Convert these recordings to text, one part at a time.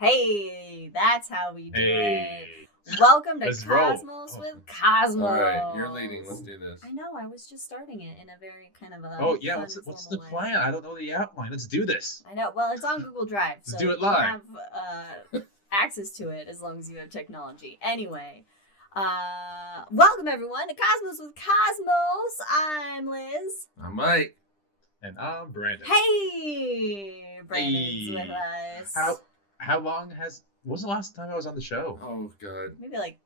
Hey, that's how we do it. Welcome to Cosmos with Cosmos. All right, you're leading. Let's do this. I know. I was just starting it in a very kind of a fun, what's the plan? I don't know the outline. Let's do this. I know. Well, it's on Google Drive, so do it live. You have access to it as long as you have technology. Anyway, welcome everyone to Cosmos with Cosmos. I'm Liz. I'm Mike. And I'm Brandon. Hey, Brandon's with us. How long was the last time I was on the show? Oh God. Maybe like.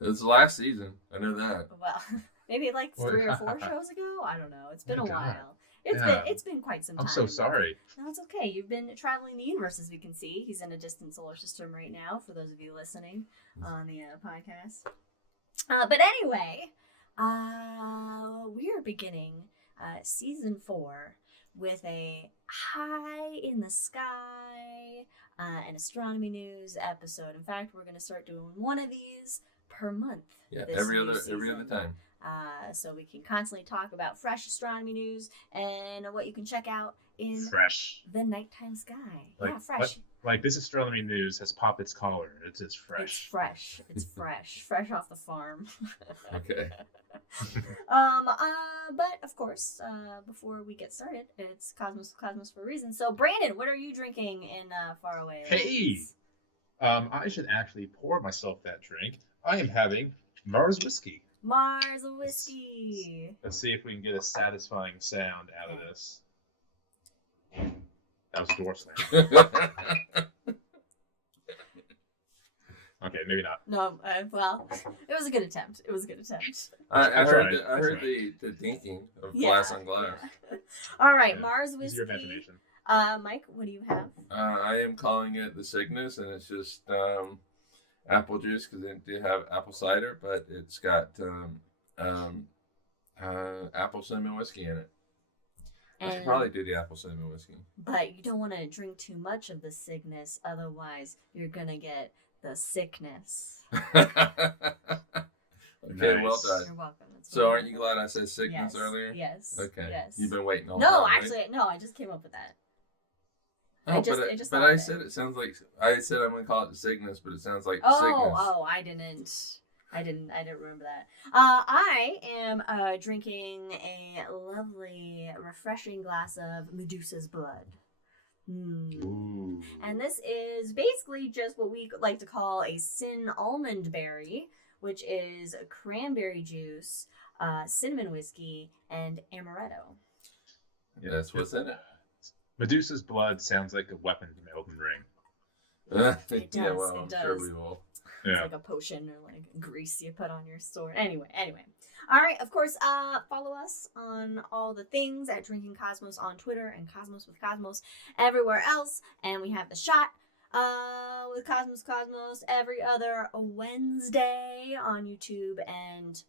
It was last season. I know that. Well, maybe like 3 or 4 shows ago. I don't know. It's been a while. It's been quite some time. I'm so sorry. No, it's okay. You've been traveling the universe, as we can see. He's in a distant solar system right now, for those of you listening on the podcast. But anyway, we are beginning season 4 with a high in the sky an astronomy news episode. In fact, we're going to start doing one of these per month. Yeah, every other time. So we can constantly talk about fresh astronomy news and what you can check out in the nighttime sky. Fresh. Like this astronomy news has popped its collar. It's fresh. It's fresh. It's fresh. Fresh off the farm. Okay. But of course, before we get started, it's Cosmos for a reason. So Brandon, what are you drinking in faraway? Hey, I should actually pour myself that drink. I am having Mars whiskey. Mars whiskey. Let's see if we can get a satisfying sound out of this. That was a door slam. Okay, maybe not. No, well, it was a good attempt. I heard the dinking of glass on glass. Yeah. All right, Mars whiskey. Use your imagination. Mike, what do you have? I am calling it the Cygnus, and it's just apple juice because they do have apple cider, but it's got apple cinnamon whiskey in it. I should probably do the apple cinnamon whiskey. But you don't want to drink too much of the Cygnus, otherwise you're gonna get the sickness. Okay, nice. Well done. You're welcome. So aren't you glad I said Cygnus earlier? Yes. Okay. Yes. You've been waiting all No, time, actually, right? No, I just came up with that. But I said it sounds like I said I'm gonna call it the Cygnus, but it sounds like the Cygnus. Oh, I didn't remember that. I am drinking a lovely, refreshing glass of Medusa's blood. Ooh. And this is basically just what we like to call a sin almond berry, which is cranberry juice, cinnamon whiskey, and amaretto. Yeah, that's what's in it. Medusa's blood sounds like a weapon from Elden Ring. It does. Yeah, well, I'm sure we will. It's like a potion or like grease you put on your sword. Anyway. All right, of course, follow us on all the things at Drinking Cosmos on Twitter and Cosmos with Cosmos everywhere else. And we have the shot with Cosmos every other Wednesday on YouTube, and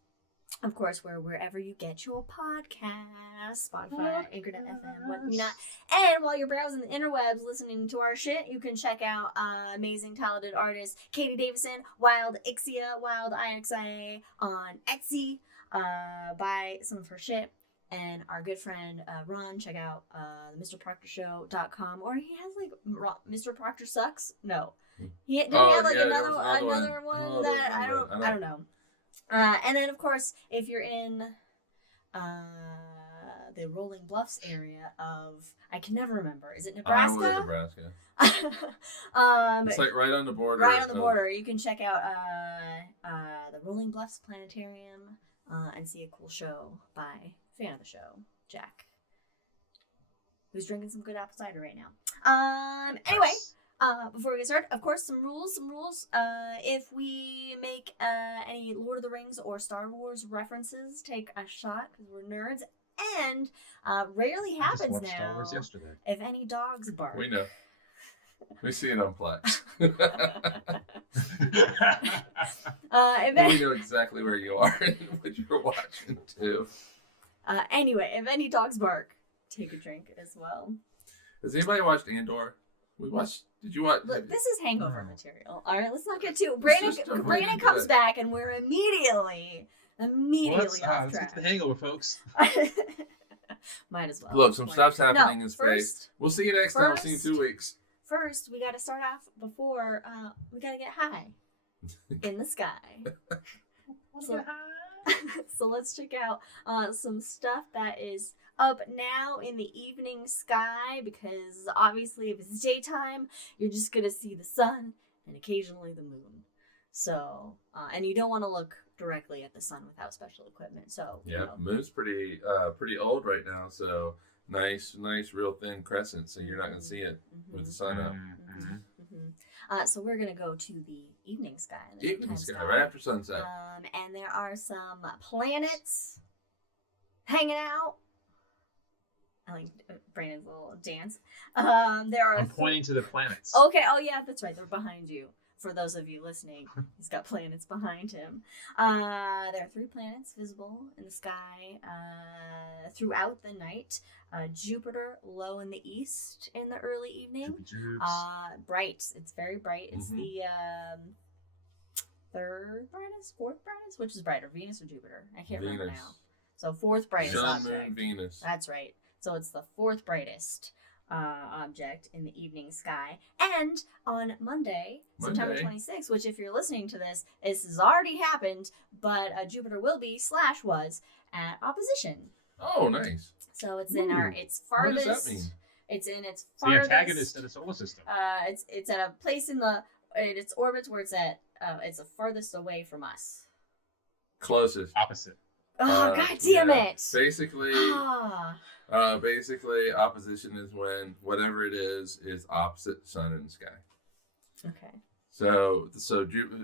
of course, we're wherever you get your podcasts, Spotify, Anchor.fm, whatnot. And while you're browsing the interwebs listening to our shit, you can check out amazing, talented artist Katie Davison, Wildixia, Wildixia on Etsy. Buy some of her shit. And our good friend Ron, check out MrProctorShow.com. Or he has like Mr. Proctor Sucks? No. He have like another one that I don't know. And then, of course, if you're in the Rolling Bluffs area of, I can never remember, is it Nebraska? Nebraska. It's like right on the border. Right on the border. You can check out the Rolling Bluffs Planetarium and see a cool show by a fan of the show, Jack, who's drinking some good apple cider right now. Anyway. Before we get started, of course, some rules. If we make any Lord of the Rings or Star Wars references, take a shot because we're nerds. And rarely happens I just watched now. Star Wars yesterday. If any dogs bark. We know. We see it on Plex. We know exactly where you are and what you're watching too. Anyway, if any dogs bark, take a drink as well. Has anybody watched Andor? Did you watch? Look, this is hangover material. All right, let's not get too. Brandon comes back and we're immediately off track. Let's get to the hangover, folks. Might as well. Look, some stuff's happening in space. We'll see you next time. We'll see you in 2 weeks. first we got to start off before we got to get high in the sky. So let's check out some stuff that is up now in the evening sky, because obviously if it's daytime, you're just going to see the sun and occasionally the moon. So, and you don't want to look directly at the sun without special equipment. So, yeah, moon's pretty old right now. So nice, real thin crescent. So you're not going to see it with the sun up. So we're going to go to the evening sky. Evening sky, right after sunset. And there are some planets hanging out. I like Brandon's little dance. I'm pointing to the planets. Okay. Oh yeah, that's right. They're behind you. For those of you listening, he's got planets behind him. There are 3 planets visible in the sky throughout the night. Jupiter low in the east in the early evening. Bright. It's very bright. It's the 3rd brightest, 4th brightest. Which is brighter, Venus or Jupiter? I can't remember now. So 4th brightest object. Sun, Moon, Venus. That's right. So it's the 4th brightest object in the evening sky. And on Monday, September 26th, which if you're listening to this has already happened, but Jupiter will be / was at opposition. Oh, nice. So it's in its farthest. What does that mean? It's in its farthest. The antagonist of the solar system. It's at a place in its orbit where it's at. It's the farthest away from us. Closest. Opposite. Oh, God damn it! Basically, opposition is when whatever it is opposite the sun in the sky. Okay. So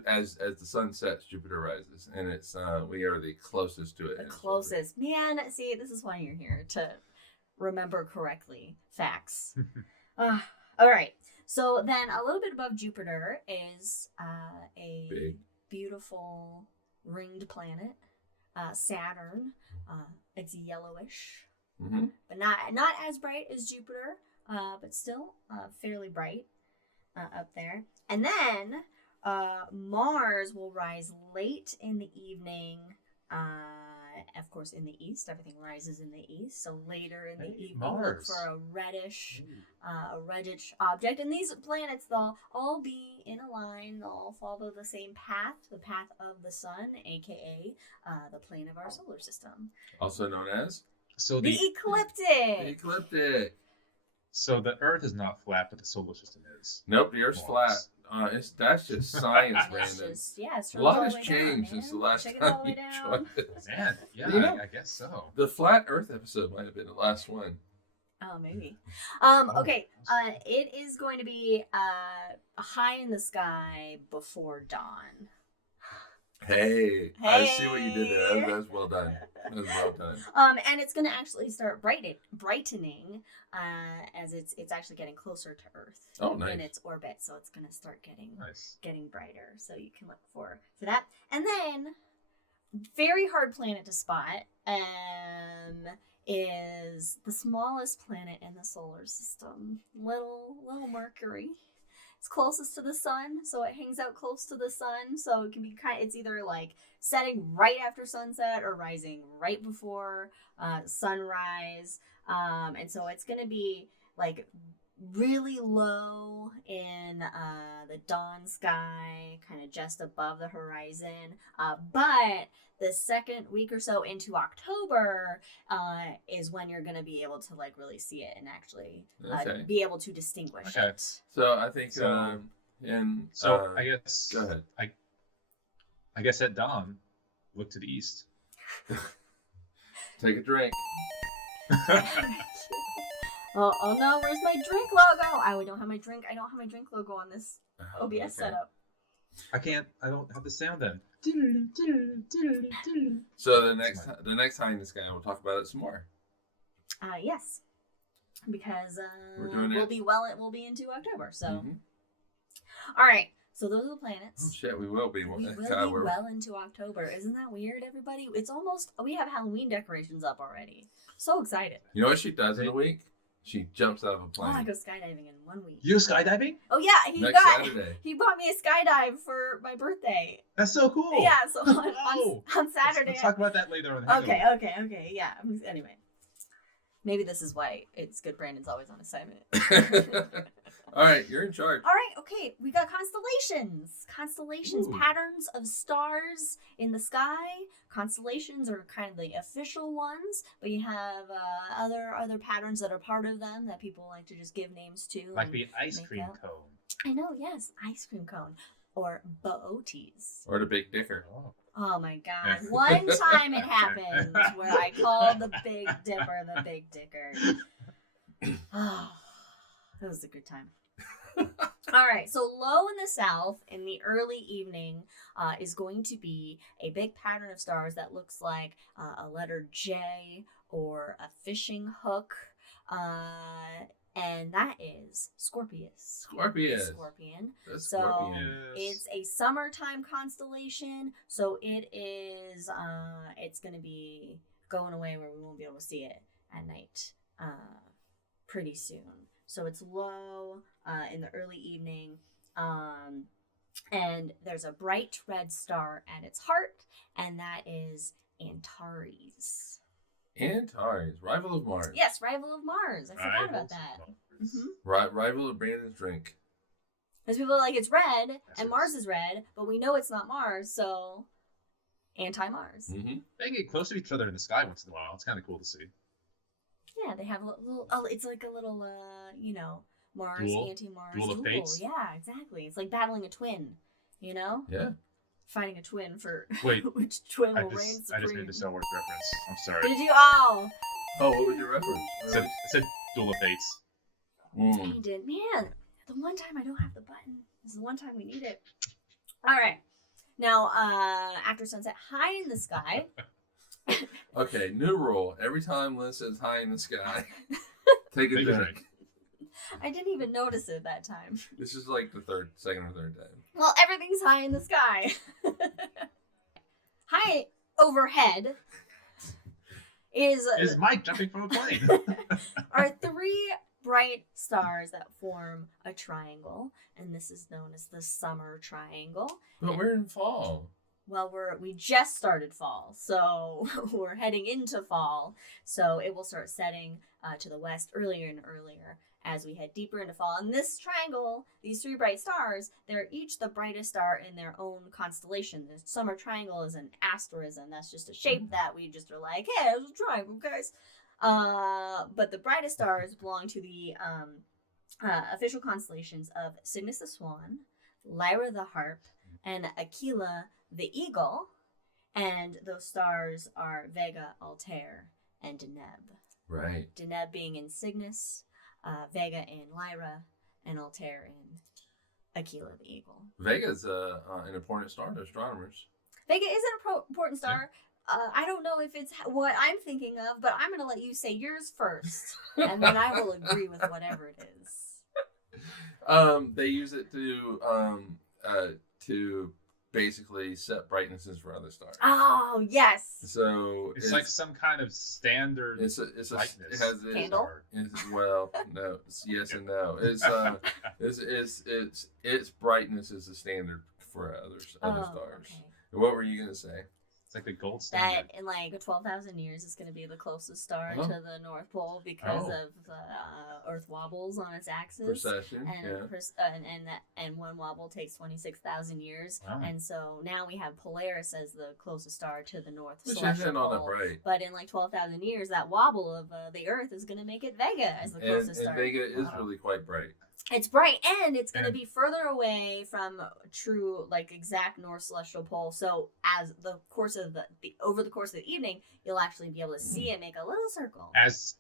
as the sun sets, Jupiter rises, and it's we are the closest to it. The closest, man. See, this is why you're here, to remember correctly facts. All right. So then, a little bit above Jupiter is a big, beautiful ringed planet. Saturn. It's yellowish, but not as bright as Jupiter, but still fairly bright up there. And then Mars will rise late in the evening. Of course, in the east, everything rises in the east. So later in the evening, Mars. Look for a reddish object. And these planets, they'll all be in a line. They'll all follow the same path, the path of the sun, aka the plane of our solar system. Also known as the ecliptic. The ecliptic. So the Earth is not flat, but the solar system is. Nope, the Earth's flat. That's just science, Brandon. A lot has changed since the last time you joined us. Man, yeah, I guess so. The flat Earth episode might have been the last one. Oh, maybe. Okay. It is going to be high in the sky before dawn. Hey, I see what you did there. That was well done. That was well done. And it's going to actually start brightening as it's actually getting closer to Earth. Oh, nice. In its orbit, so it's going to start getting brighter. So you can look for that. And then, very hard planet to spot is the smallest planet in the solar system, little Mercury. It's closest to the sun, so it hangs out close to the sun. So it can be it's either like setting right after sunset or rising right before sunrise. And so it's going to be like really low in the dawn sky, kind of just above the horizon. But the second week or so into October is when you're going to be able to like really see it and actually be able to distinguish it. So I think I guess go ahead. I guess at dawn, look to the east. Take a drink. Oh no, where's my drink logo? I don't have my drink. I don't have my drink logo on this OBS setup. I don't have the sound then. So the next time in the sky, we'll talk about it some more. Yes, because we'll be into October. So, all right. So those are the planets. Oh shit, we will be. We will be well into October. Isn't that weird, everybody? It's almost. We have Halloween decorations up already. So excited. You know what she does in a week? She jumps out of a plane. Oh, I go skydiving in 1 week. You go skydiving? Oh yeah, he bought me a skydive for my birthday. That's so cool. Yeah, so on Saturday. Let's talk about that later on. Okay, yeah. Anyway. Maybe this is why it's good Brandon's always on assignment. All right, you're in charge. All right, okay. We got constellations. Constellations, Ooh. patterns of stars in the sky. Constellations are kind of the official ones, but you have other patterns that are part of them that people like to just give names to. Like the ice cream cone. I know, yes. Ice cream cone. Or Bootes. Or the Big Dicker. Oh my God. One time it happened where I called the Big Dipper the Big Dicker. Oh, that was a good time. All right, so low in the south in the early evening is going to be a big pattern of stars that looks like a letter J or a fishing hook. And that is Scorpius. Scorpion. That's So Scorpion. it's a summertime constellation. So it is. It's going to be going away where we won't be able to see it at night. Pretty soon. So it's low in the early evening. And there's a bright red star at its heart, and that is Antares. Antares, rival of Mars. Yes, rival of Mars. I forgot about that. Rival of Brandon's drink. Because people are like, it's red, and Mars is red, but we know it's not Mars, so anti-Mars. Mm-hmm. They get close to each other in the sky once in a while. It's kind of cool to see. Yeah, they have a little. Oh, it's like a little, Mars Duel? anti-Mars Duel of fates? Yeah, exactly. It's like battling a twin. You know? Yeah. Fighting a twin for Wait, which twin will reign I supreme. just made the Star Wars reference. I'm sorry. Did you? Oh, Oh, what was your reference? It said Duel of Fates. you did, man. The one time I don't have the button. This is the one time we need it. All right. Now, after sunset, high in the sky. Okay, new rule. Every time Lynn says high in the sky, take a drink. I didn't even notice it that time. This is like the second or third time. Well, everything's high in the sky. High overhead is Mike jumping from a plane? are three bright stars that form a triangle, and this is known as the summer triangle. But we're in fall. Well, we just started fall, so we're heading into fall. So it will start setting to the west earlier and earlier as we head deeper into fall. And this triangle, these three bright stars, they're each the brightest star in their own constellation. The summer triangle is an asterism. That's just a shape that we just are like, hey, it's a triangle, guys. But the brightest stars belong to the official constellations of Cygnus the Swan, Lyra the Harp, and Aquila the Eagle. And those stars are Vega, Altair, and Deneb. Right. Deneb being in Cygnus, Vega in Lyra, and Altair in Aquila the Eagle. Vega's an important star to astronomers. Vega is an important star. I don't know if it's what I'm thinking of, but I'm going to let you say yours first, and then I will agree with whatever it is. They use it to basically set brightnesses for other stars. Oh, yes. So It's like some kind of standard it's brightness. it has Candle? well, no, yes and no. Its brightness is the standard for other stars. Okay. What were you gonna say? It's like the gold standard. That in like 12,000 years is going to be the closest star Oh. to the North Pole because Oh. of Earth wobbles on its axis. Precession. And one wobble takes 26,000 years, Wow. and so now we have Polaris as the closest star to the North Which celestial isn't all that pole. bright. But in like 12,000 years, that wobble of the Earth is going to make it Vega as the closest And star. Vega is really quite bright. It's bright, and it's going to And- be further away from true, like exact North celestial pole. So, as the course of over the course of the evening, you'll actually be able to see it make a little circle As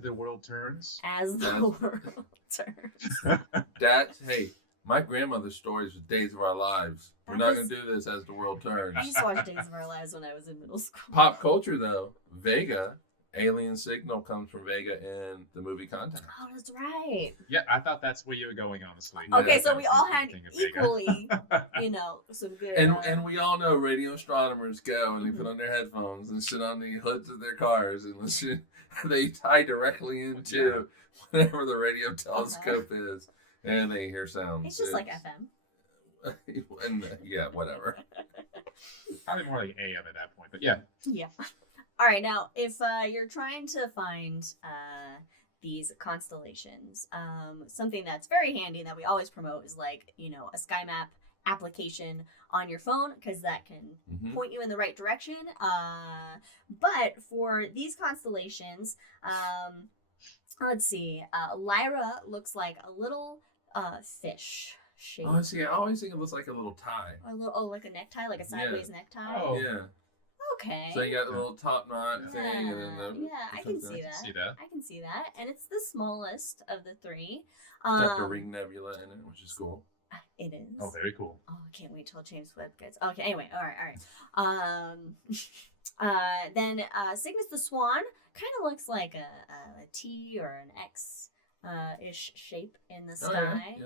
the world turns. as the world turns. Hey, my grandmother's stories was Days of Our Lives. We're not going to do this as the world turns. I used to watch Days of Our Lives when I was in middle school. Pop culture, though, Vega, alien signal comes from Vega in the movie Contact. Oh, that's right. Yeah, I thought that's where you were going, honestly. Okay, Yeah, so we all had Thinking of Vega. equally, some good. And we all know radio astronomers go and they Mhm. put on their headphones and sit on the hoods of their cars and listen. They tie directly into whatever the radio telescope is, and they hear sounds. it's just like FM. And yeah, whatever. Probably more like AM at that point, but yeah. Yeah. All right. Now, if you're trying to find these constellations. Something that's very handy and that we always promote is like, a sky map application on your phone, because that can point you in the right direction. But for these constellations, let's see, Lyra looks like a little fish shape. Oh, see, I always think it looks like a little tie. Like a necktie, like a sideways necktie. Oh, yeah. Okay. So you got the little top knot thing, and then I can see that. I can see that, and it's the smallest of the three. Got the ring nebula in it, which is cool. It is. Oh, very cool. Oh, I can't wait till James Webb gets. Okay, anyway, all right. Then Cygnus the Swan kind of looks like a T or an X ish shape in the sky.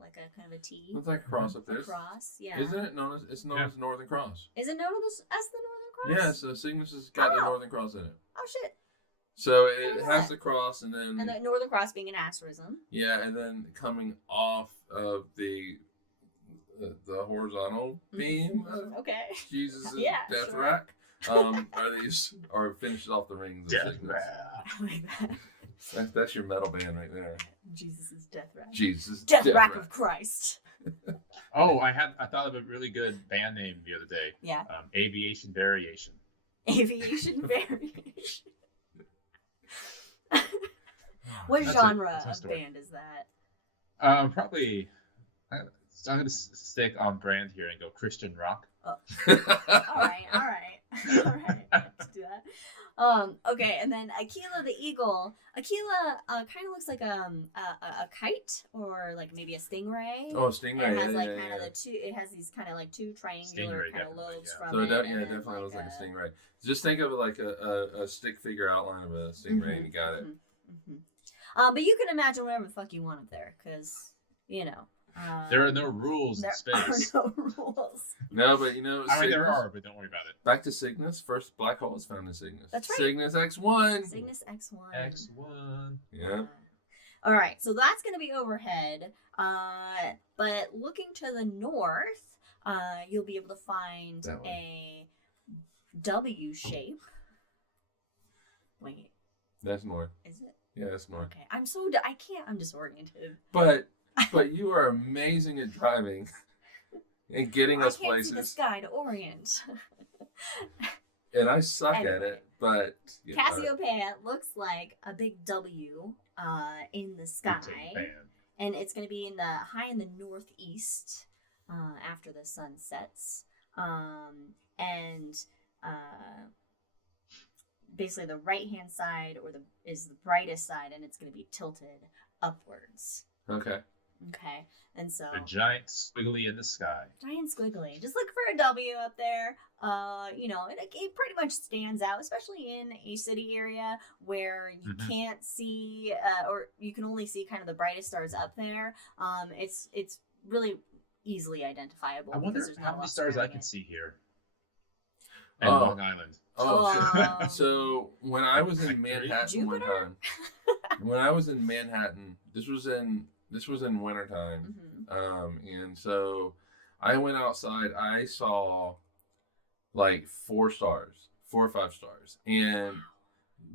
Like a kind of a T. Looks like a cross up there. A cross, yeah. Isn't it known as the Northern Cross? Is it known as the Northern Cross? Yeah, so Cygnus has got the Northern Cross in it. Oh shit. So it has the cross, and then the Northern Cross being an asterism. Yeah, and then coming off of the horizontal beam of Jesus' death rack, are finished off the rings of Cygnus. I like that. That's your metal band right there. Jesus' death rack. Jesus' death rack of Christ. Oh, I thought of a really good band name the other day. Yeah. Aviation Variation. Aviation Variation. What genre of band is that? Probably. I'm going to stick on brand here and go Christian rock. Oh. all right. Let's do that. Okay, and then Aquila the eagle. Aquila kind of looks like a kite, or like maybe a stingray. Oh, a stingray. And it has kind of the two. It has these kind of like two triangular kind of lobes from it. So it definitely looks like a stingray. Just think of it like a stick figure outline of a stingray, and you got it. But you can imagine whatever the fuck you want up there, because there are no rules in space. There are no rules. No, but there are, but don't worry about it. Back to Cygnus. First black hole was found in Cygnus. That's right. Cygnus X1. Cygnus X1. X1. Yeah. All right, so that's going to be overhead. But looking to the north, you'll be able to find a W shape. Wait. That's north. Is it? Yeah, that's north. Okay, I'm disoriented. But you are amazing at driving and getting us places. I can't see the sky to orient. And I suck at it, but Cassiopeia looks like a big W in the sky, and it's going to be high in the northeast after the sun sets, and basically the right hand side is the brightest side, and it's going to be tilted upwards. Okay, and so the giant squiggly in the sky. Giant squiggly. Just look for a W up there. It pretty much stands out, especially in a city area where you can't see, or you can only see kind of the brightest stars up there. It's really easily identifiable. I wonder how many stars I can see here. And Long Island. So when I was in Manhattan one time, this was in wintertime, and so I went outside. I saw like 4 or 5 stars, and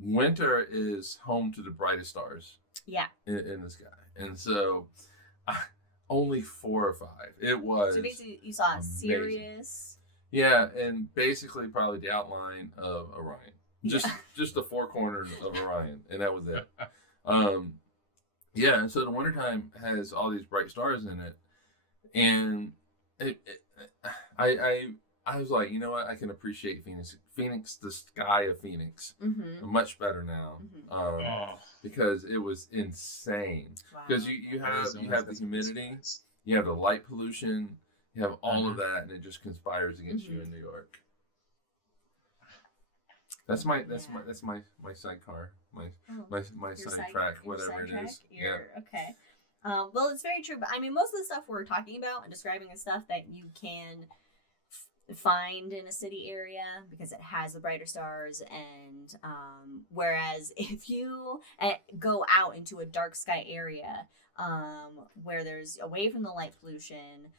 winter is home to the brightest stars. Yeah. In the sky, and so only 4 or 5. It was. So basically, you saw Sirius. Yeah, and basically probably the outline of Orion. Just the 4 corners of Orion, and that was it. Yeah, and so the wintertime has all these bright stars in it, and I was like, you know what? I can appreciate Phoenix, the sky of Phoenix, much better now, because it was insane. Because you have the humidity, you have the light pollution. You have all of that, and it just conspires against you in New York. That's my sidecar, my sidetrack, whatever it is. Okay. Well, it's very true, but I mean, most of the stuff we're talking about and describing is stuff that you can find in a city area because it has the brighter stars, and whereas if you go out into a dark sky area where there's away from the light pollution,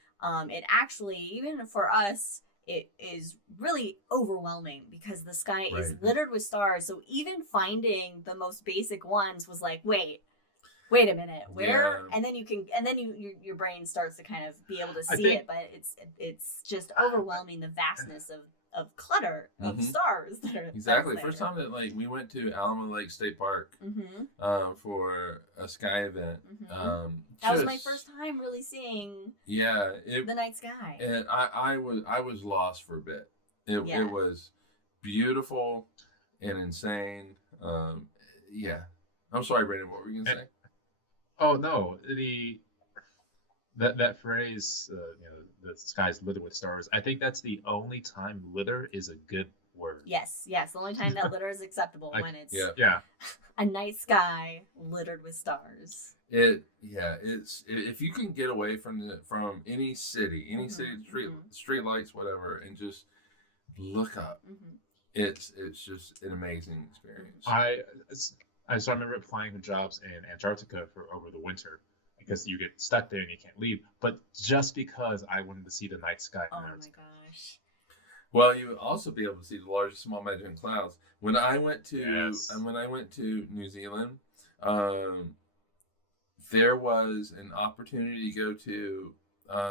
it actually, even for us it is really overwhelming because the sky is Right. littered with stars. So even finding the most basic ones was like, wait a minute, where? Yeah. And then your brain starts to kind of be able to I see think- it, but it's just overwhelming, the vastness of clutter of Mhm. stars that are Exactly. that's First there. time that like we went to Alamo Lake State Park Mm-hmm. for a sky event. Mm-hmm. That was my first time really seeing Yeah, the night sky. and I was lost for a bit. Yeah. It was beautiful and insane. Yeah. I'm sorry, Brandon. What were you gonna say? Oh no, that phrase, the sky's littered with stars. I think that's the only time litter is a good word. Yes. The only time that litter is acceptable when it's Yeah. a night sky littered with stars. It's if you can get away from any city, Mhm. street lights, whatever, and just look up. Mm-hmm. It's just an amazing experience. I remember applying for jobs in Antarctica for over the winter because you get stuck there and you can't leave. But just because I wanted to see the night sky. Oh my gosh. Well, you would also be able to see the large and small measuring clouds. When I went to Yes. New Zealand, there was an opportunity to go to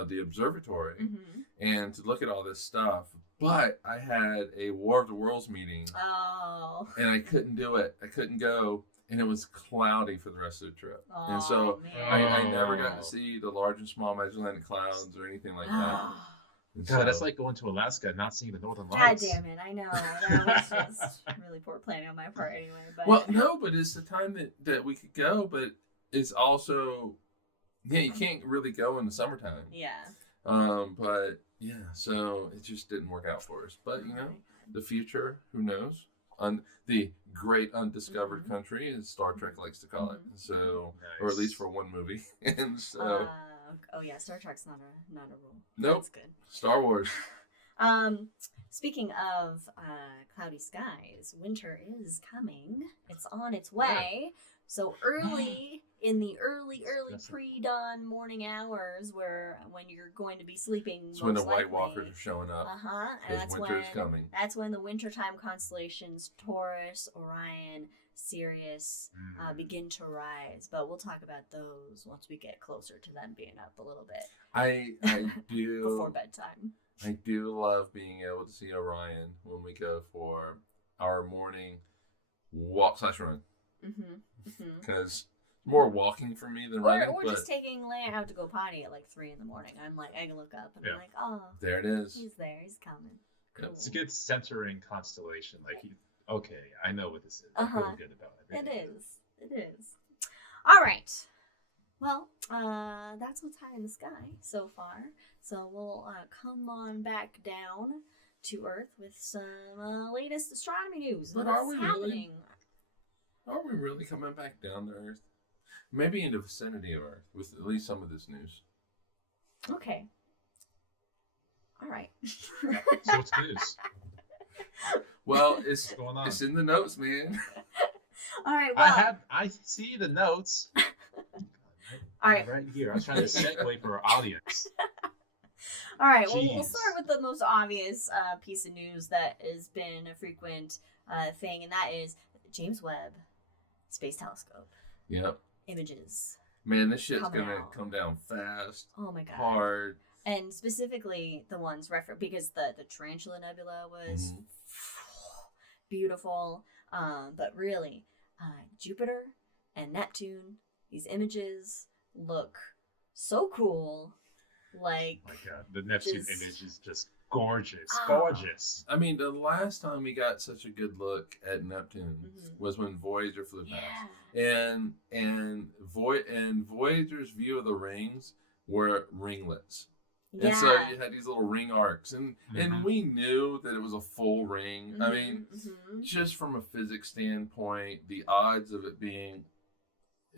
the observatory Mm-hmm. and to look at all this stuff. But I had a War of the Worlds meeting, Oh. and I couldn't do it. I couldn't go, and it was cloudy for the rest of the trip. And so I never got to see the large and small Magellanic Clouds or anything like that. And God, that's like going to Alaska and not seeing the Northern God Lights. damn it! I know that was just really poor planning on my part, anyway. But Well, no, but it's the time that we could go, but it's also, you can't really go in the summertime. yeah. But yeah, so it just didn't work out for us. But the future, who knows? The great undiscovered Mhm. country, as Star Trek likes to call it. So, Nice. or at least for one movie. And so, Oh yeah, Star Trek's not a rule. Nope. That's good. Star Wars. Speaking of cloudy skies, winter is coming. It's on its way. So early in the early pre-dawn morning hours, when you're going to be sleeping, It's when the White Walkers are showing up. And Because winter is coming. That's when the wintertime constellations Taurus, Orion, Sirius begin to rise. But we'll talk about those once we get closer to them being up a little bit. I do before bedtime. I do love being able to see Orion when we go for our morning walk/run. Because more walking for me than running. Or just taking Leia out to go potty at like 3 a.m. I'm like, I can look up and I'm like, oh, there it is. he's there, he's coming. Cool. It's a good centering constellation. Like, okay, I know what this is. I feel good about it. It is. All right. Well, that's what's high in the sky so far. So we'll come on back down to Earth with some latest astronomy news. But What's are we really? happening? Are we really coming back down to Earth? Maybe in the vicinity of Earth with at least some of this news. Okay. All right. So it's news. Well, it's What's going on? it's in the notes, man. All right. Well, I see the notes. all right. Right here. I was trying to segue for our audience. All right. Well, we'll Jeez. start with the most obvious piece of news that has been a frequent thing, and that is James Webb Space Telescope Yep. images. Man, this shit's Coming gonna out. come down fast, Oh my god. hard. And specifically the ones because the Tarantula Nebula was beautiful. But really, Jupiter and Neptune, these images look so cool. Like, Oh my God, the Neptune Just- image is just gorgeous. Oh. Gorgeous. I mean, the last time we got such a good look at Neptune Mhm. was when Voyager flew past. yeah. And Voyager's view of the rings were ringlets. Yeah. And so you had these little ring arcs, and Mhm. we knew that it was a full ring. I Mhm, mean, mhm. just from a physics standpoint, the odds of it being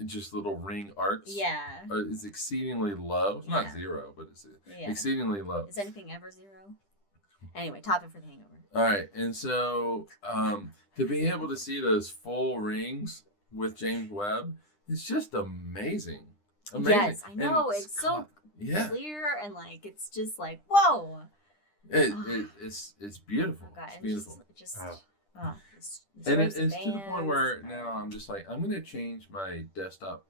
just little ring arcs Yeah. is exceedingly low. It's not Yeah. zero, but it's Yeah. exceedingly low. Is anything ever zero? Anyway, topic for the hangover. All right, and so to be able to see those full rings with James Webb, it's just amazing. Amazing. Yes, I know. And It's so yeah. clear and like it's just like whoa. It's beautiful. Oh, God, It's beautiful. And It's to the point where now I'm just like, I'm gonna change my desktop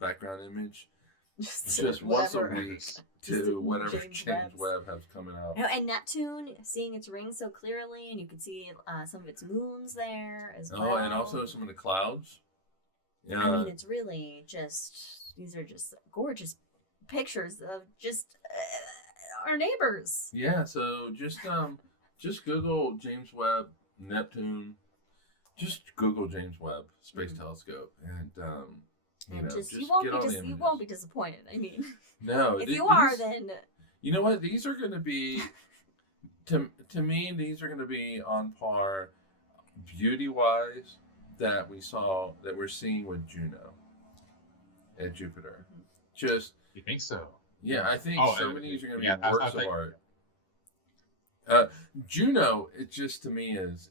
background image just once a week to whatever James Webb has coming out. And Neptune, seeing its rings so clearly, and you can see some of its moons there as well. Oh, and also some of the clouds. Yeah. I mean, it's really these are just gorgeous pictures of just our neighbors. Yeah, so just Google James Webb Neptune. Just Google James Webb Space Telescope, and just you get on the images. You won't be disappointed. I mean, no, if you are, then you know what? These are going to be to me. These are going to be on par, beauty wise, that we're seeing with Juno and Jupiter. Just you think so? Yeah, I think some of these are going to be works of art. Juno, it just to me is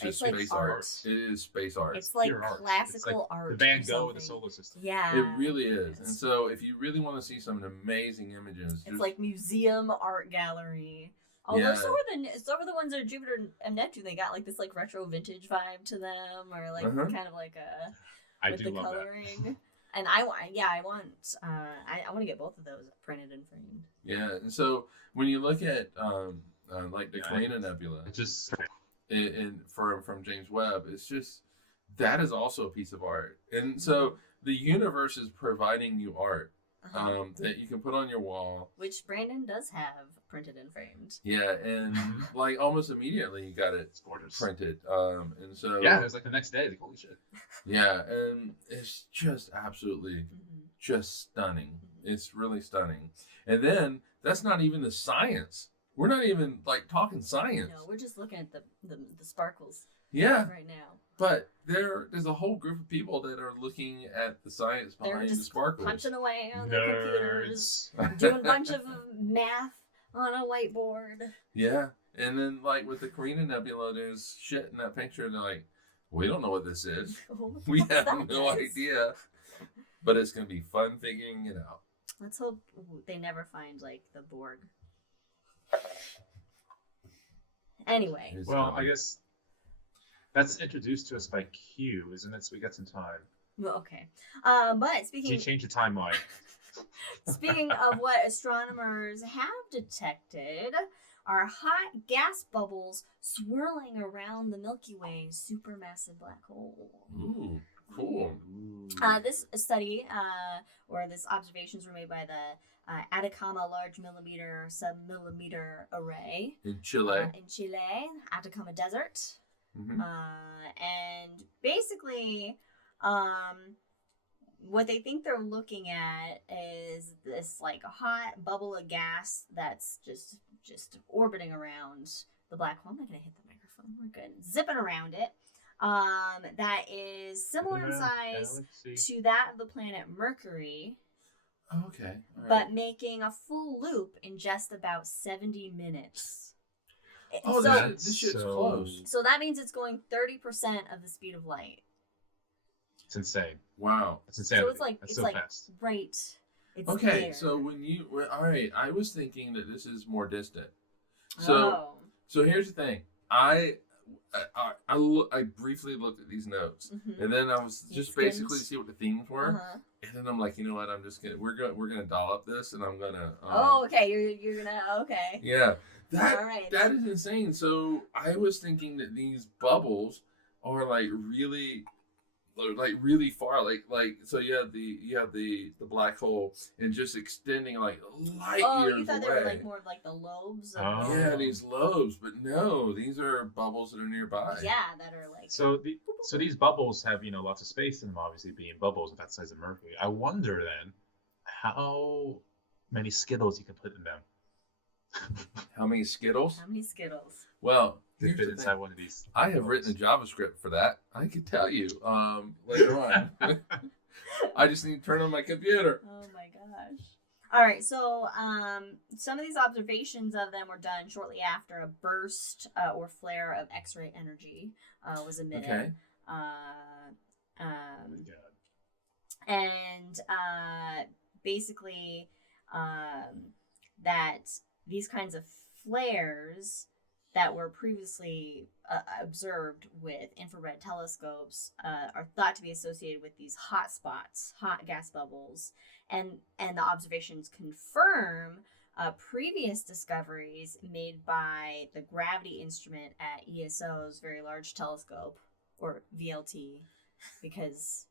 just like space art. art. It is space art. It's like Pure classical art. art. The Van Gogh of the solar system. Yeah, it really is. And so, if you really want to see some amazing images, it's like museum art gallery. Although so are the ones that are Jupiter and Neptune. They got like this like retro vintage vibe to them, or like kind of like I with do the love coloring. That. And I want to get both of those printed and framed. Yeah, and so when you look at like the Carina Nebula, it's just from James Webb, it's just that is also a piece of art. And so the universe is providing you art that you can put on your wall, which Brandon does have printed and framed. Yeah, and like almost immediately you got it printed. And so it was like the next day. Like, holy shit. Yeah, and it's just absolutely just stunning. It's really stunning. And then that's not even the science. We're not even like talking science. No, we're just looking at the sparkles. Yeah. Right now. But there's a whole group of people that are looking at the science behind the sparkles. Punching away on their computers, doing a bunch of math on a whiteboard. Yeah. And then like with the Carina Nebula, there's shit in that picture and they're like, we don't know what this is. We have no idea. But it's gonna be fun figuring it out. Let's hope they never find like the Borg. Anyway. Well, I guess that's introduced to us by Q, isn't it? So we got some time. Well, okay. But speaking... He changed the timeline. Speaking of what astronomers have detected are hot gas bubbles swirling around the Milky Way's supermassive black hole. Ooh, cool. This study, or this observations were made by the Atacama Large Millimeter Submillimeter Array in Chile. Atacama Desert. Mm-hmm. And basically, what they think they're looking at is this like hot bubble of gas that's just orbiting around the black hole. I'm not gonna hit the microphone. We're good. Zipping around it. That is similar in size to that of the planet Mercury. Okay. All right. But making a full loop in just about 70 minutes. Oh, this shit's close. So that means it's going 30% of the speed of light. It's insane. Wow. That's insane. So it's like fast. Right. It's okay, there. so all right, I was thinking that this is more distant. So here's the thing. I briefly looked at these notes, and then I was just basically to see what the themes were, and then I'm like, you know what? We're gonna doll up this, and I'm gonna. Okay. You're gonna. Okay. Yeah. That is insane. So I was thinking that these bubbles are like really far, like so you have the black hole and just extending like light years away. Oh, you thought they were like more of like the lobes. Yeah, these lobes, but no, these are bubbles that are nearby. Yeah, that are like. So these bubbles have lots of space in them, obviously being bubbles of that size of Mercury. I wonder then how many Skittles you can put in them. How many Skittles? How many Skittles? Well, to fit inside one of these. I have written a JavaScript for that. I could tell you later on. I just need to turn on my computer. Oh my gosh. All right, so some of these observations of them were done shortly after a burst or flare of X-ray energy was emitted. Okay. And basically that these kinds of flares that were previously observed with infrared telescopes are thought to be associated with these hot spots, hot gas bubbles, and the observations confirm previous discoveries made by the gravity instrument at ESO's Very Large Telescope, or VLT, because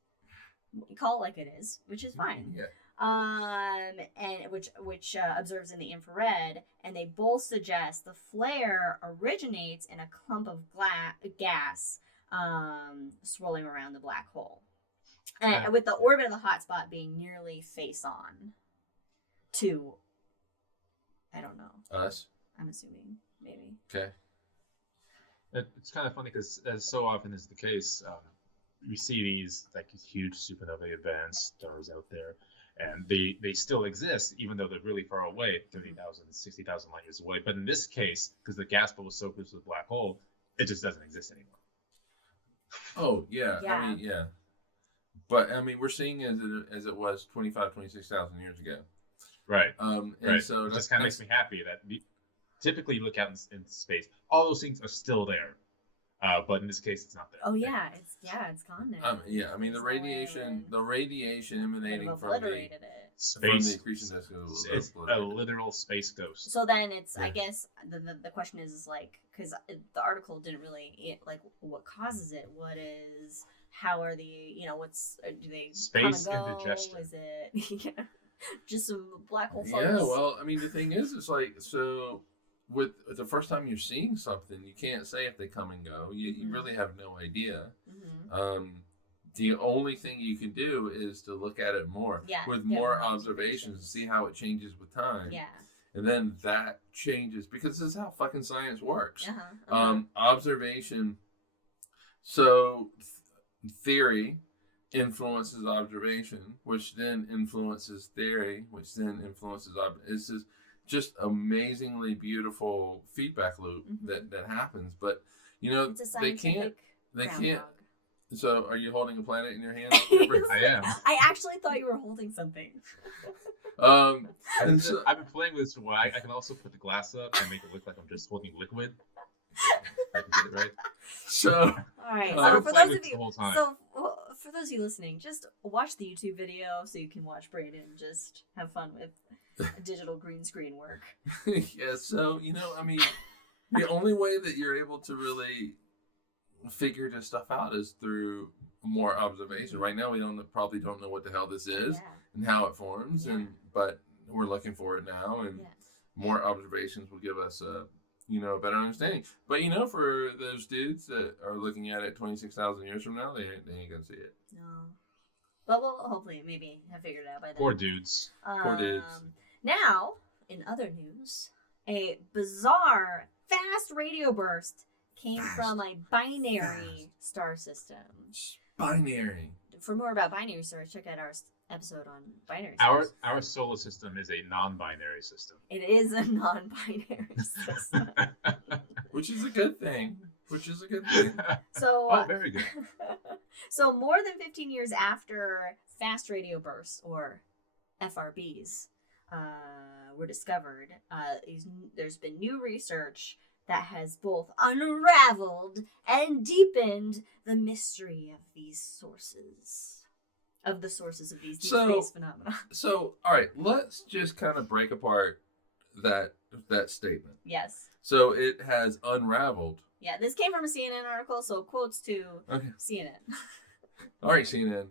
we call it like it is, which is fine. Yeah. And which observes in the infrared, and they both suggest the flare originates in a clump of gas swirling around the black hole, and with the orbit of the hotspot being nearly face on to, I don't know, us. I'm assuming, maybe. Okay. It's kind of funny because, as so often is the case, we see these huge supernovae events, stars out there, and they still exist, even though they're really far away, 30,000, 60,000 light years away. But in this case, because the gas bubble is so close to the black hole, it just doesn't exist anymore. Oh, yeah. I mean, yeah. But, I mean, we're seeing as it was 25, 26,000 years ago. Right. And right. so it just kind of makes me happy that typically you look out in space, all those things are still there. But in this case, it's not there. Oh yeah, it's gone now. Yeah, I mean the radiation emanating from space, the accretion disk it's a literal space ghost. So then it's, I guess the question is like, because the article didn't really what causes it, how are the do they space come and go? indigestion? Is it just some black hole focus? Yeah, well, I mean the thing is, it's like, so with the first time you're seeing something, you can't say if they come and go. You really have no idea. Mm-hmm. The only thing you can do is to look at it more with more observations and see how it changes with time. Yeah. And then that changes, because this is how fucking science works. Observation. So theory influences observation, which then influences theory, which then influences It's just amazingly beautiful feedback loop that happens. But they can't. So are you holding a planet in your hand? I am. I actually thought you were holding something. And so, I've been playing with this for a while. I can also put the glass up and make it look like I'm just holding liquid. I can get it right. So all right. So for those of you listening, just watch the YouTube video so you can watch Brayden just have fun with digital green screen work. Yeah, so I mean, the only way that you're able to really figure this stuff out is through more observation. Right now, we probably don't know what the hell this is and how it forms, but we're looking for it now, and more observations will give us a better understanding. But for those dudes that are looking at it 26,000 years from now, they ain't gonna see it. No. But we'll hopefully maybe have figured it out by then. Poor dudes. Poor dudes. Now, in other news, a bizarre fast radio burst came from a binary star system. Binary. For more about binary stars, check out our episode on binary stars. Our solar system is a non-binary system. It is a non-binary system. Which is a good thing. So, very good. So more than 15 years after fast radio bursts, or FRBs, were discovered, there's been new research that has both unraveled and deepened the mystery of these sources. Of the sources of these deep space phenomena. So, all right, let's just kind of break apart that statement. Yes. So it has unraveled. Yeah, this came from a CNN article, so quotes to CNN. All right, CNN.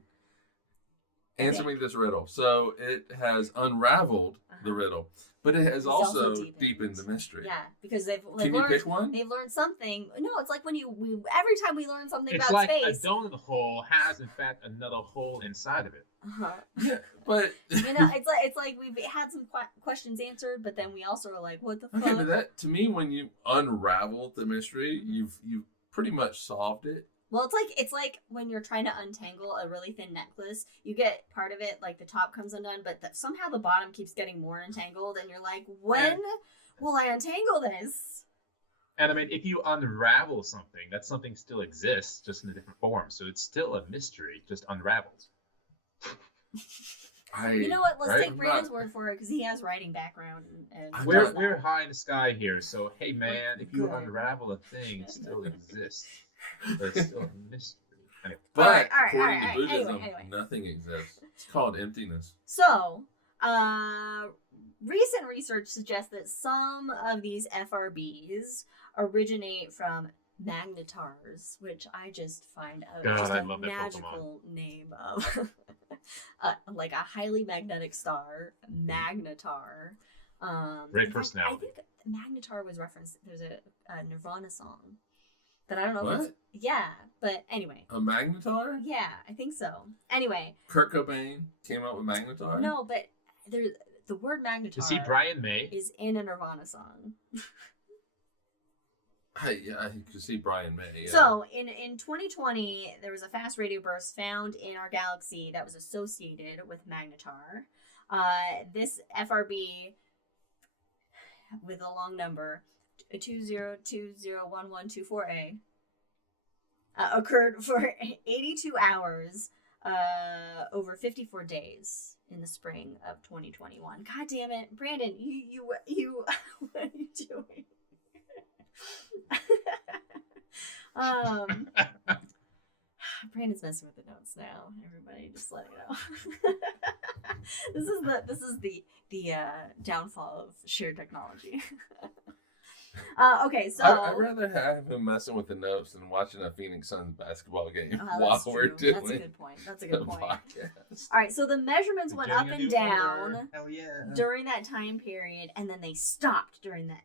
Answer me this riddle. So it has unraveled the riddle, but it has also deepened the mystery. Yeah, because they've Can learned, you pick one? They've learned something. No, it's like when every time we learn something it's about like space. A donut hole has in fact another hole inside of it. Yeah, but it's like we've had some questions answered, but then we also are like, what the fuck? Okay, but that, to me, when you unravel the mystery, you've pretty much solved it. Well, it's like when you're trying to untangle a really thin necklace, you get part of it, like the top comes undone, but somehow the bottom keeps getting more entangled, and you're like, when will I untangle this? And I mean, if you unravel something, that something still exists, just in a different form. So it's still a mystery, just unraveled. You know what? Let's right? take Brandon's word for it because he has writing background. And We're high in the sky here, so hey man, if you unravel a thing, it still exists, but it's still a mystery. Anyway. But according to Buddhism, nothing exists. It's called emptiness. So, recent research suggests that some of these FRBs originate from magnetars, which I just find just a magical name of like a highly magnetic star, magnetar. Great personality. I think magnetar was referenced. There's a Nirvana song that I don't know. What? Yeah, but anyway. A magnetar? Yeah, I think so. Anyway. Kurt Cobain came up with magnetar? No, but the word magnetar. Is he Brian May? Is in a Nirvana song. I could see Brian May. Yeah. So, in 2020, there was a fast radio burst found in our galaxy that was associated with magnetar. This FRB, with a long number, 20201124A, occurred for 82 hours over 54 days in the spring of 2021. God damn it, Brandon, you what are you doing? Brandon's messing with the notes now. Everybody, just let it go. This is the downfall of shared technology. Okay, so I'd rather have him messing with the notes than watching a Phoenix Suns basketball game while we're doing. That's a good point. That's a good point. Podcast. All right, so the measurements went up and down during that time period, and then they stopped during that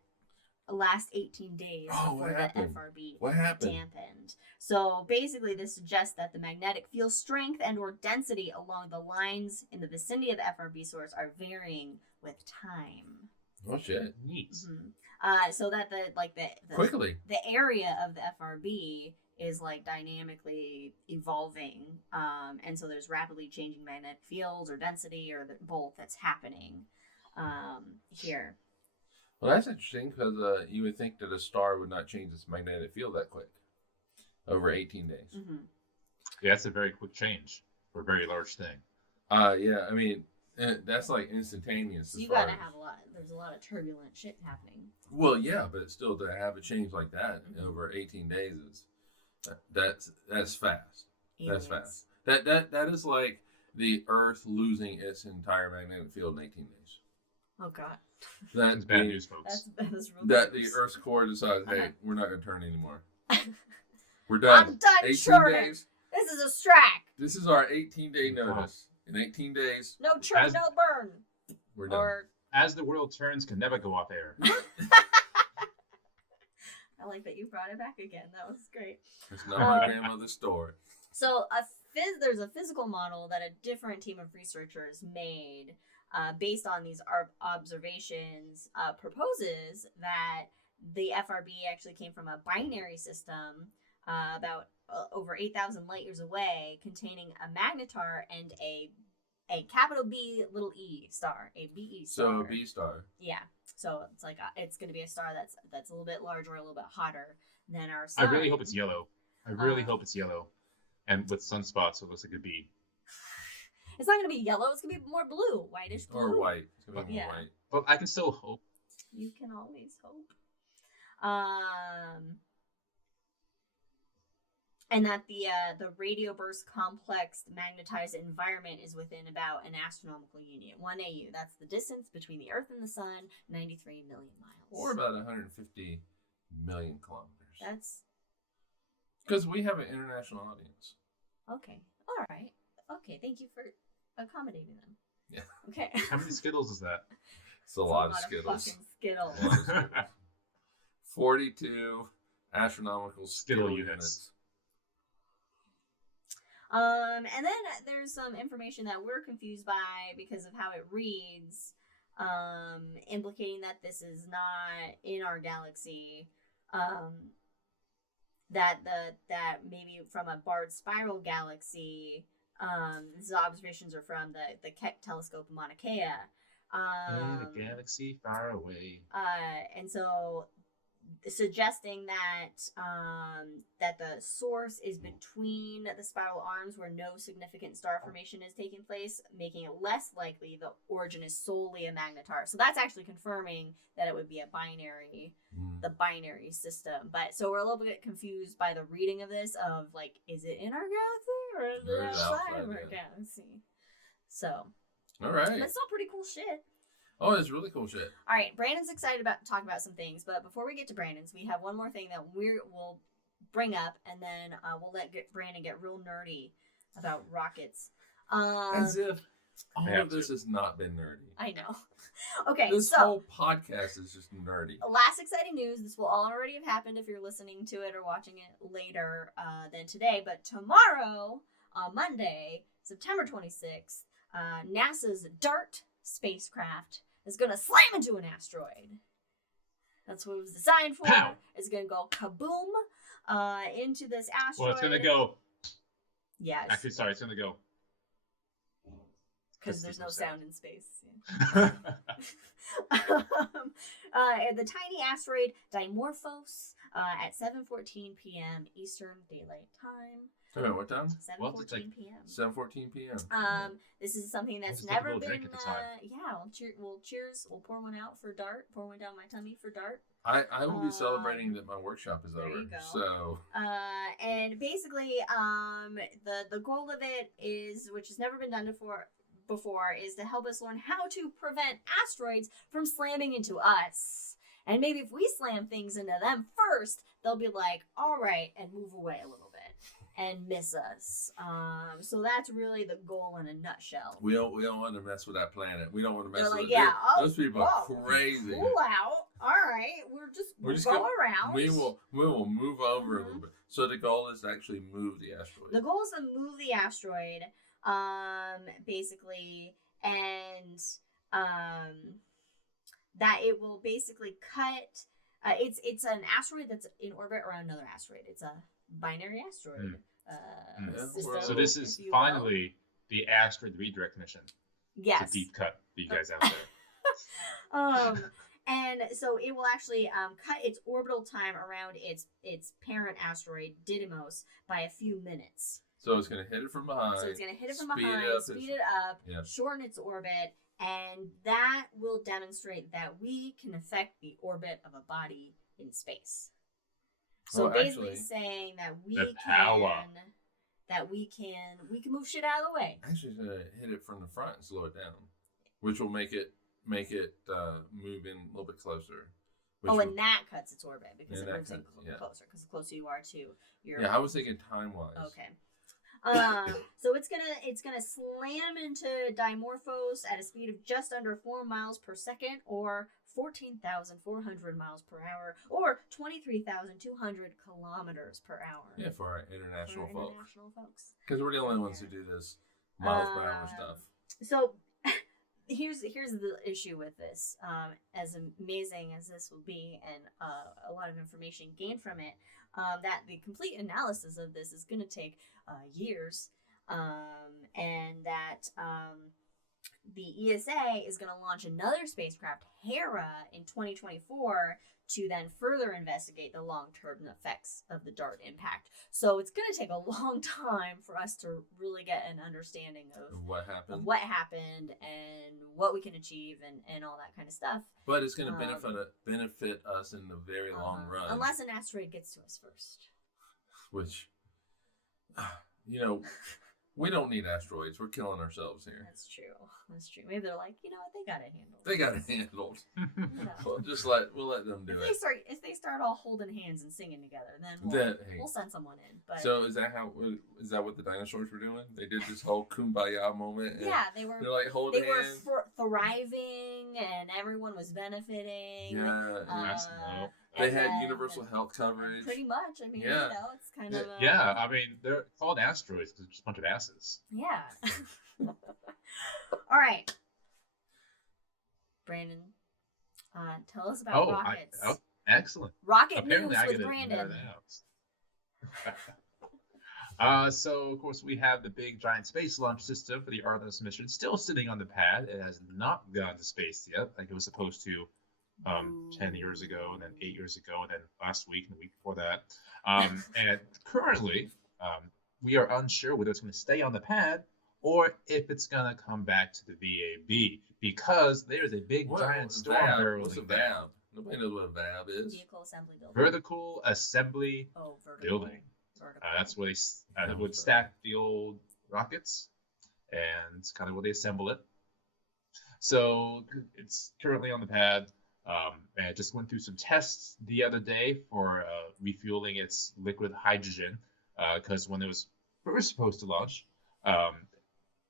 last 18 days before the FRB dampened. So basically, this suggests that the magnetic field strength and or density along the lines in the vicinity of the FRB source are varying with time. Oh shit! Neat. Mm-hmm. So that the quickly the area of the FRB is like dynamically evolving, and so there's rapidly changing magnetic fields or density or both that's happening here. Well, that's interesting because you would think that a star would not change its magnetic field that quick over 18 days. Mm-hmm. Yeah, that's a very quick change for a very large thing. Yeah, I mean, that's like instantaneous. So you gotta have there's a lot of turbulent shit happening. Well, yeah, but still to have a change like that over 18 days is that's fast. Aliens. That's fast. That is like the Earth losing its entire magnetic field in 18 days. Oh God. That's bad news, folks. That is real that news. The Earth's core decides, hey, we're not gonna turn anymore. We're done. I'm done 18 churning. days. This is a strike. This is our 18-day notice. In 18 days, no churn, no burn. We're done. As the world turns can never go off air. I like that you brought it back again. That was great. It's not my grandmother's story. So there's a physical model that a different team of researchers made based on these observations, proposes that the FRB actually came from a binary system about over 8,000 light years away, containing a magnetar and a capital B little e star, a BE star. So a B star. Yeah. So it's like it's going to be a star that's a little bit larger, a little bit hotter than our sun. I really hope it's yellow. I really hope it's yellow, and with sunspots, so it looks like a bee. It's not going to be yellow. It's going to be more blue, whitish blue. Or white. It's going to be more white. But I can still hope. You can always hope. And that the radio burst complex magnetized environment is within about an astronomical unit, 1 AU. That's the distance between the Earth and the Sun, 93 million miles. Or about 150 million kilometers. That's... Because we have an international audience. Okay. All right. Okay, thank you for accommodating them. Yeah. Okay. How many Skittles is that? It's a lot of Skittles. Fucking Skittles. 42 astronomical Skittle units. And then there's some information that we're confused by because of how it reads, implicating that this is not in our galaxy. That maybe from a Bard spiral galaxy. These observations are from the Keck telescope in Mauna Kea. In a galaxy far away. And so suggesting that the source is between the spiral arms where no significant star formation is taking place, making it less likely the origin is solely a magnetar. So that's actually confirming that it would be the binary system. But so we're a little bit confused by the reading of this of like, is it in our galaxy or is it outside of our galaxy? So, all right, that's still pretty cool shit. Oh, it's really cool shit. All right, Brandon's excited about talking about some things, but before we get to Brandon's, we have one more thing that we'll bring up, and then we'll let Brandon get real nerdy about rockets. As if all of this has not been nerdy. I know. Okay, this whole podcast is just nerdy. Last exciting news. This will already have happened if you're listening to it or watching it later than today, but tomorrow, on Monday, September 26th, NASA's DART spacecraft is going to slam into an asteroid. That's what it was designed for. Pow! It's going to go kaboom into this asteroid. Well, it's going to go. Yes. Actually, sorry, it's going to go. Because there's no sound in space. Yeah. The tiny asteroid Dimorphos at 7:14 p.m. Eastern Daylight Time. Wait, what time? 7:14 p.m. 7:14 p.m. This is something that's We'll never just take a been. little drink at the time. Yeah, we'll cheers. We'll pour one out for DART. Pour one down my tummy for DART. I will be celebrating that my workshop is there over. you go. So. And basically, the goal of it is, which has never been done before, is to help us learn how to prevent asteroids from slamming into us. And maybe if we slam things into them first, they'll be like, all right, and move away a little bit and miss us. So that's really the goal in a nutshell. We don't want to mess with that planet. We don't want to mess They're with like, it. Those people are crazy. Cool out. All right, we'll just go around. We will move over a little bit. So the goal is to actually move the asteroid. The goal is to move the asteroid, basically, and that it will basically cut. It's an asteroid that's in orbit around another asteroid. It's a binary asteroid. System, so this is finally the asteroid redirect mission. Yes. It's a deep cut for you guys out there. And so it will actually cut its orbital time around its parent asteroid Didymos by a few minutes. So it's going to hit it from behind. Speed it up, shorten its orbit, and that will demonstrate that we can affect the orbit of a body in space. So basically saying that we can move shit out of the way. Actually, it's going to hit it from the front and slow it down, which will make it move in a little bit closer. And that cuts its orbit because it moves in closer. Because the closer you are to your. Yeah, I was thinking time-wise. Okay. So it's gonna slam into Dimorphos at a speed of just under 4 miles per second, or 14,400 miles per hour, or 23,200 kilometers per hour. Yeah, for our international folks. Because we're the only ones who do this miles per hour stuff. So here's the issue with this. As amazing as this will be, and a lot of information gained from it, that the complete analysis of this is going to take years, and that the ESA is going to launch another spacecraft, Hera, in 2024 to then further investigate the long-term effects of the DART impact. So it's going to take a long time for us to really get an understanding of what happened and what we can achieve and all that kind of stuff. But it's going to benefit us in the very long run. Unless an asteroid gets to us first. Which, we don't need asteroids. We're killing ourselves here. That's true. Maybe they're like, you know what, they got it handled. We'll let them do it. If they start all holding hands and singing together, then we'll send someone in. But so is that what the dinosaurs were doing? They did this whole kumbaya moment. And they were. They're like holding hands. They were thriving, and everyone was benefiting. Yeah. They had universal health coverage. Pretty much. I mean, it's kind of. I mean, they're called asteroids because they're just a bunch of asses. Yeah. All right. Brandon, tell us about rockets. Excellent. Rocket Apparently, news with Brandon. So, of course, we have the big giant space launch system for the Artemis mission still sitting on the pad. It has not gone to space yet, like it was supposed to 10 years ago, and then 8 years ago, and then last week and the week before that. And currently, we are unsure whether it's going to stay on the pad or if it's going to come back to the VAB, because there's a big giant storm barreling What's a down. VAB? Nobody knows what a VAB is. Vehicle assembly building. Vertical assembly building. That's where they would stack the old rockets, and it's kind of where they assemble it. So it's currently on the pad. And it just went through some tests the other day for refueling its liquid hydrogen, because when it was first supposed to launch,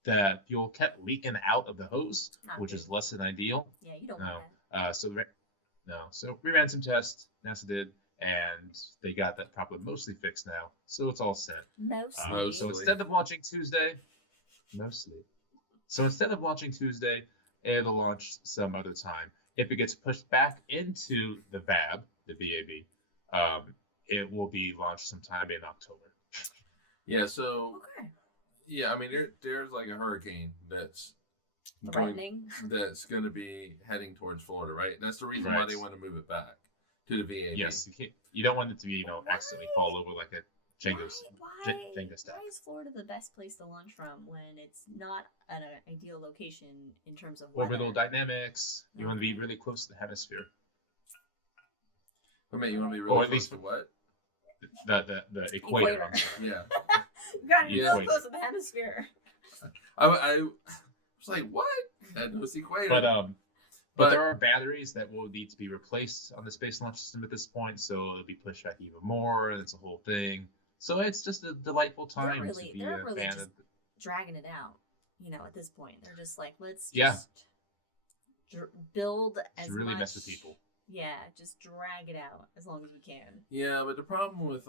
that fuel kept leaking out of the hose, which is less than ideal. Yeah, you don't want that. So we ran some tests, NASA did, and they got that problem mostly fixed now. So it's all set. Mostly. So instead of launching Tuesday, it'll launch some other time. If it gets pushed back into the VAB, it will be launched sometime in October. Yeah, so Okay. yeah, I mean there's like a hurricane that's Threatening. that's going to be heading towards Florida, right? That's the reason why they want to move it back to the VAB. Yes, you don't want it to be, accidentally fall over like a Jenga stack. Why is Florida the best place to launch from when it's not at an ideal location in terms of weather? Orbital dynamics. You want to be really close to the hemisphere. I mean, you want to be really Or at close least to what? The equator. Yeah. You gotta be real equator. close to the hemisphere. I was like, what? That was equator. But there are batteries that will need to be replaced on the Space Launch System at this point, so it'll be pushed back even more, and it's a whole thing. So it's just a delightful time to be a fan of. Dragging it out, at this point. They're just like, let's just build as much. Really mess with people. Yeah, just drag it out as long as we can. Yeah, but the problem with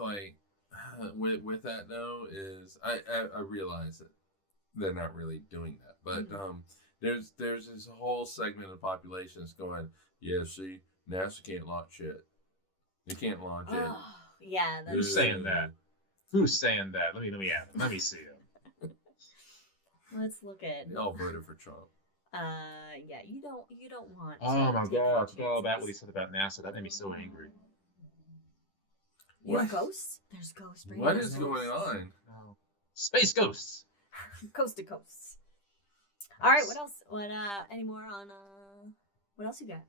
with that though is I realize that they're not really doing that, but there's this whole segment of the population that's going, yeah, see, NASA can't launch shit. They can't launch it. Yeah, that's Who's saying that? Who's saying that? Let me see it. Let's look at. They all voted for Trump. Yeah, you don't want. Oh my God! I forgot all about what he said about NASA. That made me so angry. You have ghosts? There's ghosts. What is going on? No. Space ghosts. Coast to coast. All right. What else? Any more on? What else you got?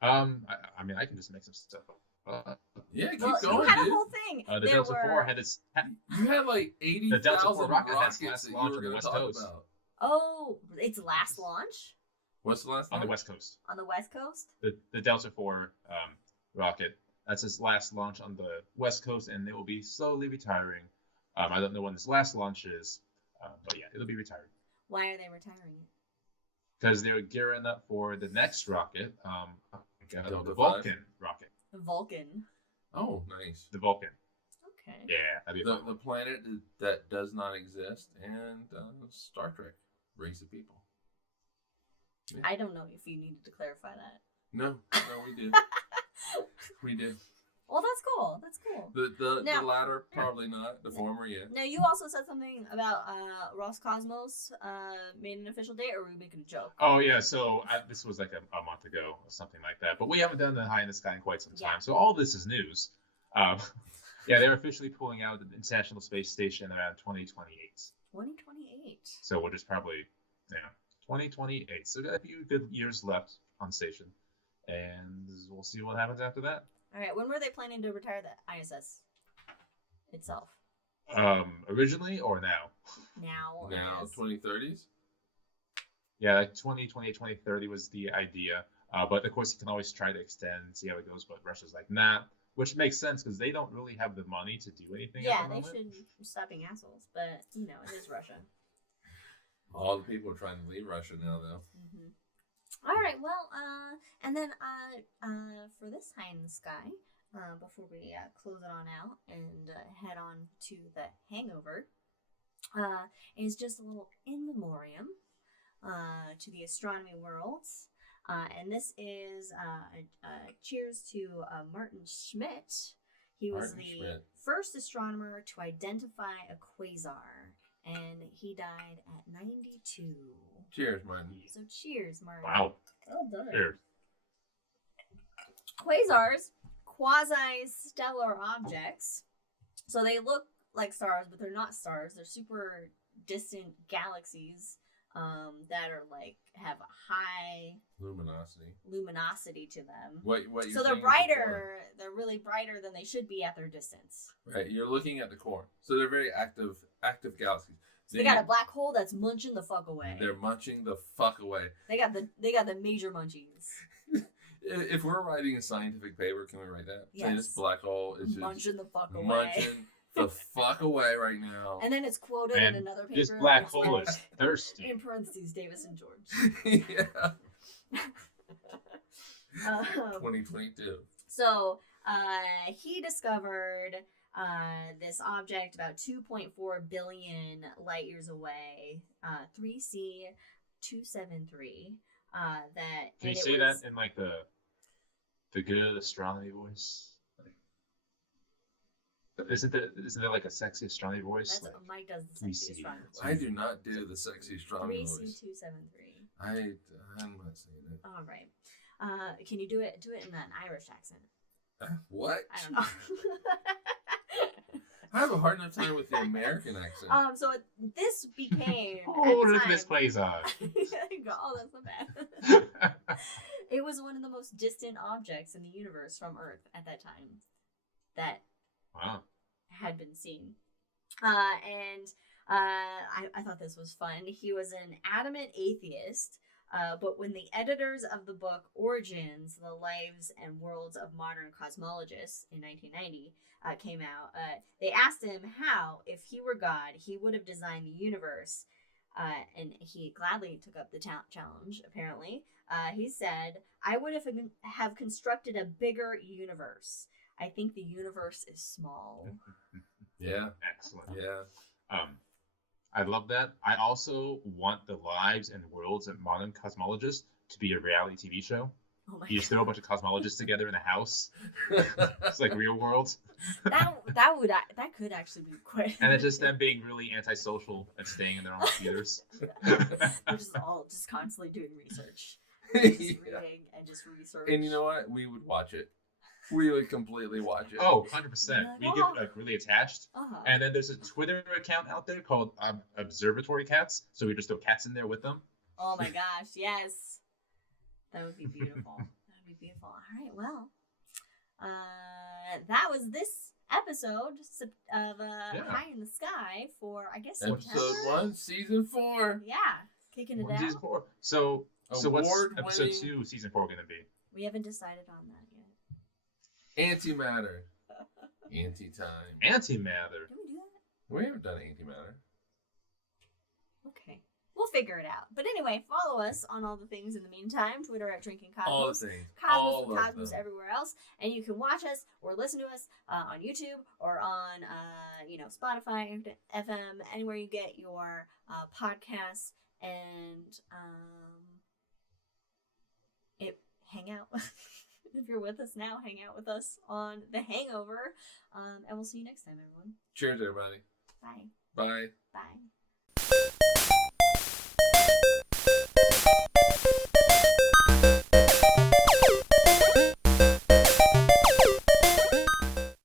I can just make some stuff up. Yeah, keep going. going, You had dude. a whole thing. The Delta IV had its. You had like 80,000 The Delta IV rocket rockets has last that launch you were on the going to West talk Coast. about. Oh, its last launch What's the last On one? the West Coast. on the West Coast. The Delta IV rocket. That's its last launch on the West Coast, and it will be slowly retiring. I don't know when this last launch is, but yeah, it'll be retiring. Why are they retiring it? Because they're gearing up for the next rocket, Delta the Vulcan rocket. The Vulcan. Oh, nice. The Vulcan. Okay. Yeah, that'd be fun. The planet that does not exist, and Star Trek brings the people. Yeah. I don't know if you needed to clarify that. No, we did. We did. Well, that's cool. That's cool. The Now- latter, probably not. The former, yeah. Now, you also said something about Roscosmos made an official date, or were we making a joke? Oh yeah, so this was like a month ago or something like that. But we haven't done the High in the Sky in quite some time, Yeah. so all this is news. Yeah, they're officially pulling out the International Space Station around 2028. 2028. So we're just probably 2028. So got a few good years left on station, and we'll see what happens after that. All right. When were they planning to retire the ISS itself? Originally or now? Now. I Now, guess. 2030s? Yeah, like 2028, 2030 was the idea. But of course, you can always try to extend and see how it goes. But Russia's like, nah, which makes sense because they don't really have the money to do anything. Yeah, at the they moment. should stop being assholes. But, it is Russia. All the people are trying to leave Russia now, though. Mm-hmm. All right, well, and then for this High in the Sky, before we close it on out and head on to the hangover, is just a little in memoriam to the astronomy worlds. And this is a cheers to Martin Schmidt. He was the first astronomer to identify a quasar, and he died at 92. Cheers, Martin. So cheers, Martin. Wow. Well done. Cheers. Quasars, quasi-stellar objects. So they look like stars, but they're not stars. They're super distant galaxies that are like have a high luminosity to them. What so they're brighter. They're really brighter than they should be at their distance. Right. You're looking at the core. So they're very active galaxies. So they got a black hole that's munching the fuck away. They're munching the fuck away. They got the major munchies. If we're writing a scientific paper, can we write that? Yes. Say this black hole is just munching the fuck away. Munching the fuck away right now. And then it's quoted in another paper. This black hole is thirsty. In parentheses, Davis and George. Yeah. 2022. So he discovered this object about 2.4 billion light years away, 3C273. Can you say that in like the good astronomy voice? Isn't there like a sexy astronomy voice? That's, Mike does the sexy astronomy voice. I do not do the sexy astronomy voice. 3C273. I'm not saying it. All right. Can you do it in an Irish accent? What? I don't know. I have a hard enough time with the American accent. So this became. Oh, look at this plays on. Oh, that's not bad. It was one of the most distant objects in the universe from Earth at that time. That. Wow. Had been seen. I thought this was fun. He was an adamant atheist, but when the editors of the book Origins, The Lives and Worlds of Modern Cosmologists in 1990 came out, they asked him how, if he were God, he would have designed the universe. And he gladly took up the challenge, apparently. He said, I would have constructed a bigger universe. I think the universe is small. Yeah. Excellent. Yeah. I love that. I also want The Lives and Worlds of Modern Cosmologists to be a reality TV show. Oh my You just throw a bunch of cosmologists together in a house. It's like Real World. That could actually be quite. And it's just them being really antisocial and staying in their own computers. They're just constantly doing research. Just reading and just research. And you know what? We would watch it. We would completely watch it. Oh, 100%. We get like really attached. Uh-huh. And then there's a Twitter account out there called Observatory Cats. So we just throw cats in there with them. Oh my gosh, yes. That would be beautiful. That would be beautiful. All right, well. That was this episode of High in the Sky for, I guess, Episode September? 1, Season 4. Yeah, kicking it out. Season 4. So what's episode 2, Season 4 going to be? We haven't decided on that yet. Antimatter. Anti-time. Antimatter. Can we do that? We haven't done antimatter. Okay. We'll figure it out. But anyway, follow us on all the things in the meantime. Twitter at Drinking Cosmos. All the things. Cosmos and Cosmos everywhere else. And you can watch us or listen to us on YouTube or on, Spotify, FM, anywhere you get your podcasts. And hang out. If you're with us now, hang out with us on The Hangover. And we'll see you next time, everyone. Cheers, everybody. Bye. Bye. Bye.